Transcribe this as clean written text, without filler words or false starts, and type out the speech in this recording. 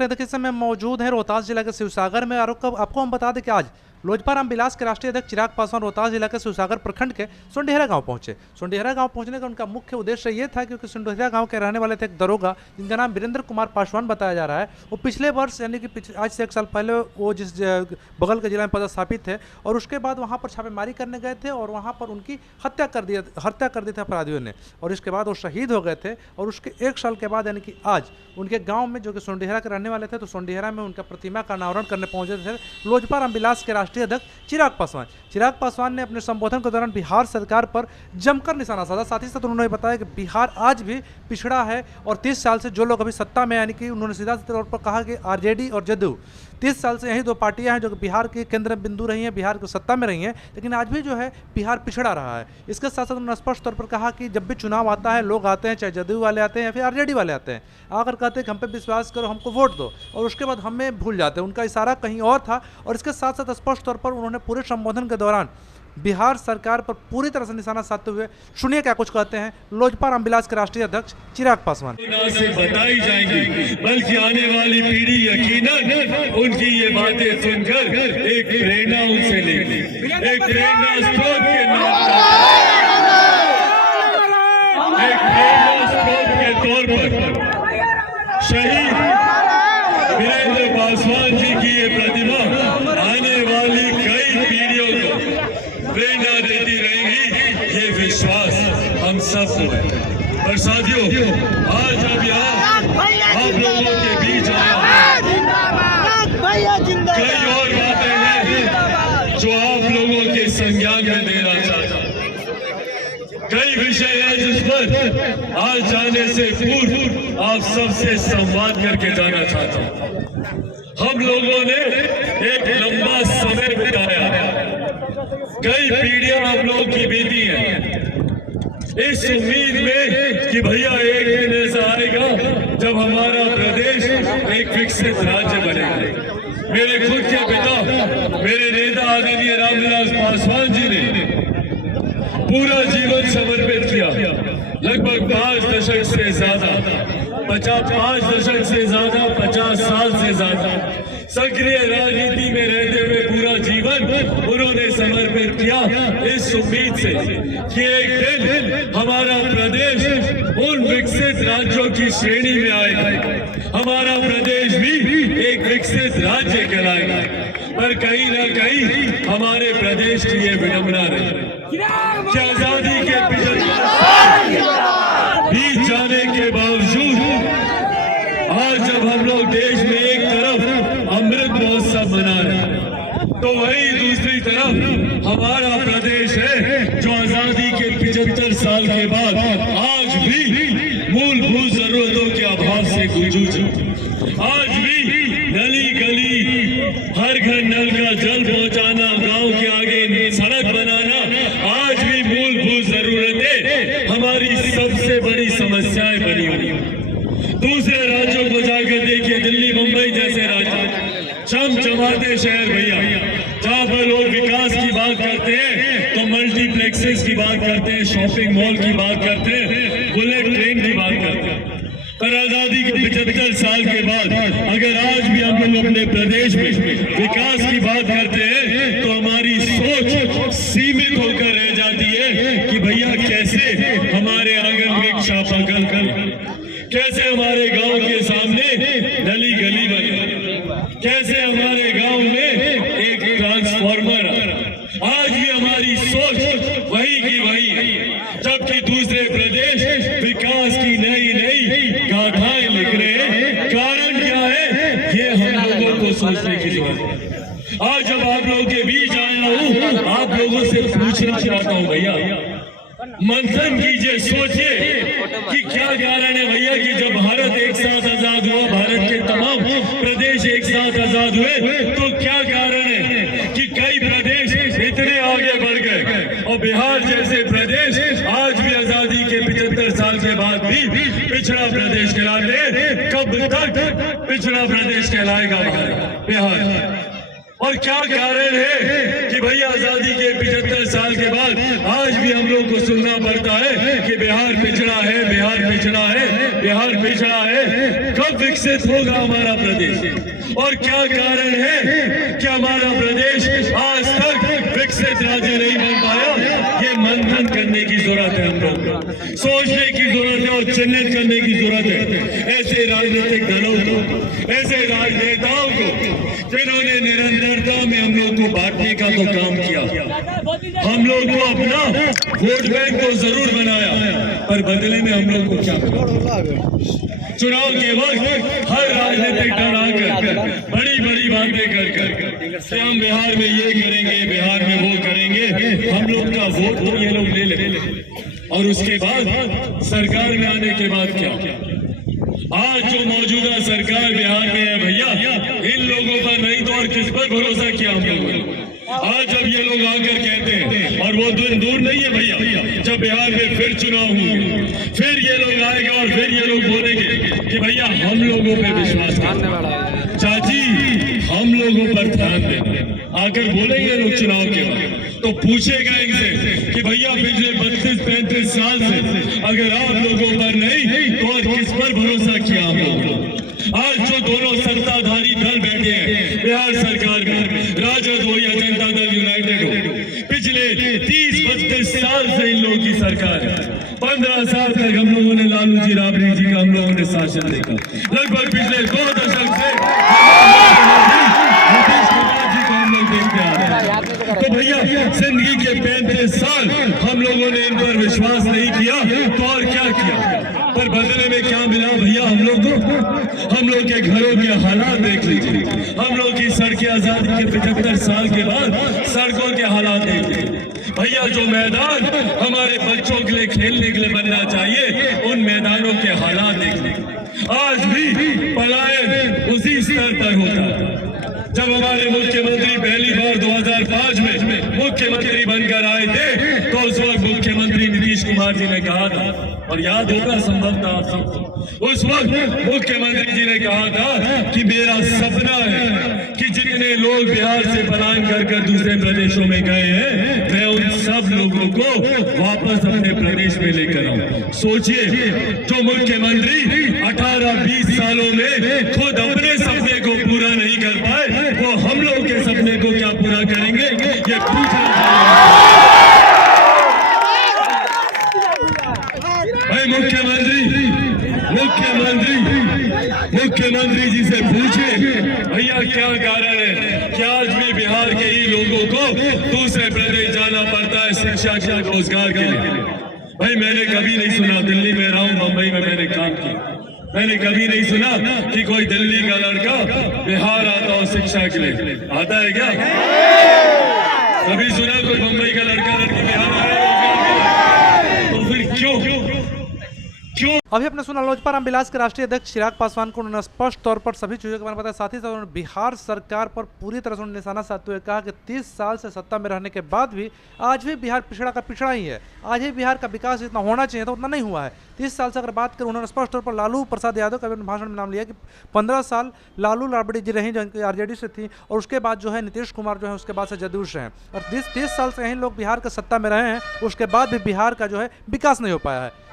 देख रहे थे कि इस समय मौजूद है रोहतास जिला के शिवसागर में। और आपको हम बता दें कि आज लोजपा रामविलास के राष्ट्रीय अध्यक्ष चिराग पासवान रोहतास जिला के शिवसागर प्रखंड के सोंडेहरा गांव पहुंचे। सोंडेहरा गांव पहुंचने का उनका मुख्य उद्देश्य ये था क्योंकि सोंडेहरा गांव के रहने वाले थे एक दरोगा जिनका नाम वीरेंद्र कुमार पासवान बताया जा रहा है। वो पिछले वर्ष यानी कि आज से 1 साल पहले वो जिस बगल के जिला में पदस्थापित थे और उसके बाद वहाँ पर छापेमारी करने गए थे और वहाँ पर उनकी हत्या कर दी थी अपराधियों ने और इसके बाद वो शहीद हो गए थे। और उसके 1 साल के बाद यानी कि आज उनके गाँव में जो कि सोंडेहरा के रहने वाले थे तो सोंडेहरा में उनका प्रतिमा का अनावरण करने पहुंचे थे लोजपा रामविलास के राष्ट्रीय अध्यक्ष चिराग पासवान ने अपने संबोधन के दौरान बिहार सरकार पर जमकर निशाना साधा। साथ ही साथ उन्होंने बताया कि बिहार आज भी पिछड़ा है और 30 साल से जो लोग अभी सत्ता में यानी कि उन्होंने सीधा तौर पर कहा कि आरजेडी और जदयू 30 साल से यही 2 पार्टियां हैं जो कि बिहार के केंद्र बिंदु रही हैं, बिहार की सत्ता में रही हैं, लेकिन आज भी जो है बिहार पिछड़ा रहा है। इसके साथ साथ उन्होंने स्पष्ट तौर पर कहा कि जब भी चुनाव आता है लोग आते हैं, चाहे जदयू वाले आते हैं या फिर आरजेडी वाले आते हैं, आकर कहते हैं कि हम पे विश्वास करो, हमको वोट दो, और उसके बाद हमें भूल जाते हैं। उनका इशारा कहीं और था। और इसके साथ साथ स्पष्ट तौर पर उन्होंने पूरे संबोधन के दौरान बिहार सरकार पर पूरी तरह से निशाना साधते हुए सुनिए क्या कुछ कहते हैं लोजपा रामविलास के राष्ट्रीय अध्यक्ष चिराग पासवान। से बताई जाएंगी, बल्कि आने वाली पीढ़ी यकीनन उनकी ये बातें सुनकर एक प्रेरणा उनसे लेगी, एक प्रेरणा स्रोत के तौर पर शहीद वीरेंद्र पासवान जी की ये प्रतिमा आने वाली कई पीढ़ियों को प्रेरणा देती रहेगी, ये विश्वास हम सबको है। और साथियों, आज अब यहाँ आप लोगों के बीच आया, कई और बातें हैं जो आप लोगों के संज्ञान में देना चाहता हूँ। कई विषय हैं जिस पर आज जाने से पूर्व आप सबसे संवाद करके जाना चाहता हूँ। हम लोगों ने एक लंबा समय बिताया, कई पीढ़ियां हम लोगों की बीती हैं, इस उम्मीद में कि भैया एक दिन ऐसा आएगा जब हमारा प्रदेश एक विकसित राज्य बनेगा। मेरे खुद के पिता, मेरे नेता आदरणीय रामविलास पासवान जी ने पूरा जीवन समर्पित किया, लगभग 5 दशक से ज्यादा, 50 साल से ज्यादा सक्रिय राजनीति में रहते हुए पूरा जीवन उन्होंने समर्पित किया इस उम्मीद से कि एक दिन हमारा प्रदेश उन विकसित राज्यों की श्रेणी में आएगा, हमारा प्रदेश भी एक विकसित राज्य कहलाएगा। पर कहीं ना कहीं हमारे प्रदेश की ये विडंबना रही कि आजादी के 75 साल बीत जाने के बावजूद आज जब हम लोग देश में एक तरफ अमृत महोत्सव मना रहे हैं तो वहीं दूसरी तरफ हमारा प्रदेश है जो आजादी के 75 साल के बाद आज भी मूलभूत जरूरतों के अभाव से जूझ, आज भी गली गली हर घर नल का जल पहुंचाना, गांव के आगे सड़क बनाना, आज भी मूलभूत जरूरतें हमारी सबसे बड़ी समस्याएं बनी हुई। दूसरे राज्यों को जाकर देखिए, दिल्ली मुंबई जैसे राज्य चमचमाते शहर भैया, जहाँ पर लोग विकास की बात करते हैं तो मल्टीप्लेक्सेस की बात करते हैं, शॉपिंग मॉल की बात करते हैं, बुलेट ट्रेन की बात करते हैं। पर आजादी के 75 साल के बाद अगर आज भी हम लोग अपने प्रदेश में विकास की बात करते हैं तो हमारी सोच सीमित होकर रह जाती है कि भैया कैसे हमारे आंगन में चापाकल करें, कैसे हमारे गांव के सामने गली गली बने, कैसे हमारे गांव में एक ट्रांसफार्मर। आज भी हमारी सोच वही की वही है, जबकि दूसरे प्रदेश विकास की नई नई गाथाएं लिख रहे हैं। कारण क्या है, ये हम लोगों को सोचने की जरूरत है। आज जब आप लोगों के बीच आया हूँ, आप लोगों से पूछना चाहता हूँ भैया, मंथन कीजिए, सोचिए कि क्या कारण है भैया कि जब भारत एक साथ आजाद हुआ, भारत के तमाम प्रदेश एक साथ आजाद हुए, तो क्या कारण है कि कई प्रदेश इतने आगे बढ़ गए और बिहार जैसे प्रदेश आज भी आजादी के 75 साल के बाद भी पिछड़ा प्रदेश कहलाते। कब तक पिछड़ा प्रदेश कहलाएगा बिहार? और क्या कारण है कि भैया आजादी के 75 साल के बाद आज भी हम लोग को सुनना पड़ता है कि बिहार पिछड़ा है, बिहार पिछड़ा है, बिहार पिछड़ा है। कब विकसित होगा हमारा प्रदेश? और क्या कारण है कि हमारा प्रदेश आज तक विकसित राज्य नहीं बन पाया? ये मंथन करने की जरूरत है, हम लोग को सोचने की जरूरत है और चिन्हित करने की जरूरत है ऐसे राजनीतिक दलों को, ऐसे राजनेताओं को जिन्होंने निरंतरता में हम लोग को बांटने का तो काम किया। हम लोग को अपना वोट बैंक को जरूर बनाया, पर बदले में हम लोग को क्या मिला? चुनाव के वक्त हर राजनीतिक दल आकर बड़ी बड़ी बातें कर कि हम बिहार में ये करेंगे, बिहार में वो करेंगे, हम लोग का वोट तो ये लोग ले ले। और उसके बाद सरकार में आने के बाद क्या? आज जो मौजूदा सरकार बिहार में है भैया, इन लोगों पर नहीं तो और किस पर भरोसा किया हम लोगों ने? आज जब ये लोग आकर कहते हैं, और वो दिन दूर नहीं है भैया, जब बिहार में फिर चुनाव होंगे, फिर ये लोग आएगा और फिर ये लोग बोलेंगे कि भैया हम लोगों पे विश्वास करें, चाची हम लोगों पर ध्यान दें। आकर बोलेंगे लोग चुनाव के बाद, तो पूछेगा इनसे कि भैया पिछले 32-35 साल से अगर आप लोगों पर नहीं तो और किस पर भरोसा किया हम लोगों? आज जो दोनों सत्ताधारी दल बैठे हैं बिहार सरकार में, राजद हो या जनता दल यूनाइटेड हो, पिछले 30-32 साल से इन लोगों की सरकार है। 15 साल तक हम लोगों ने लालू जी राबड़ी जी का हम लोगों ने शासन देखा। लगभग पिछले 2 दशक से नीतीश कुमार जी को हम लोग देखते आ रहे हैं। तो भैया जिंदगी के 35 साल हम लोगों ने इन पर विश्वास नहीं किया, तो और क्या किया? पर बदले में क्या मिला भैया हम लोग को? हम लोग के घरों के हालात देख लीजिए, हम लोग की सड़कें आजादी के 75 साल के बाद सड़कों के हालात देख लीजिए भैया। जो मैदान हमारे बच्चों के लिए खेलने के लिए बनना चाहिए, उन मैदानों के हालात देख लीजिए। आज भी पलायन उसी स्तर पर होता है। जब हमारे मुख्यमंत्री पहली बार 2005 में मुख्यमंत्री बनकर आए थे, तो उस वक्त मुख्यमंत्री नीतीश कुमार जी ने कहा था, और याद होगा संभव था आप सबको, उस वक्त मुख्यमंत्री जी ने कहा था कि मेरा सपना है कि जितने लोग बिहार से पलायन कर दूसरे प्रदेशों में गए हैं, मैं उन सब लोगों को वापस अपने प्रदेश में लेकर आऊं। सोचिए, जो मुख्यमंत्री 18-20 सालों में खुद अपने सपने को पूरा नहीं कर पाए, वो हम लोग के सपने को क्या पूरा करेंगे? ये पूछना चाहिए। मुख्यमंत्री जी से पूछे भैया क्या कारण है कि आज भी बिहार के ही लोगों को दूसरे प्रदेश जाना पड़ता है शिक्षा के रोजगार के लिए? भाई मैंने कभी नहीं सुना, दिल्ली में रहा हूं, मुंबई में मैंने काम किया, मैंने कभी नहीं सुना कि कोई दिल्ली का लड़का बिहार आता हो शिक्षा के लिए। आता है क्या? कभी सुना कोई मुंबई का लड़का लड़की बिहार आया? तो फिर क्यों? अभी आपने सुना लोजपा रामविलास के राष्ट्रीय अध्यक्ष चिराग पासवान को उन्होंने स्पष्ट तौर पर सभी चीजों के बारे में बताया। साथ ही साथ उन्होंने बिहार सरकार पर पूरी तरह से निशाना साधते हुए कहा कि 30 साल से सत्ता में रहने के बाद भी आज भी बिहार पिछड़ा का पिछड़ा ही है। आज भी बिहार का विकास जितना होना चाहिए था उतना नहीं हुआ है। 30 साल से अगर बात करें, उन्होंने स्पष्ट तौर पर लालू प्रसाद यादव का भी भाषण में नाम लिया कि 15 साल लालू राबड़ी जी रही जो आरजेडी से थी, और उसके बाद जो है नीतीश कुमार जो है उसके बाद से जदयू से हैं, और 30 साल से यही लोग बिहार के सत्ता में रहे हैं, उसके बाद भी बिहार का जो है विकास नहीं हो पाया है।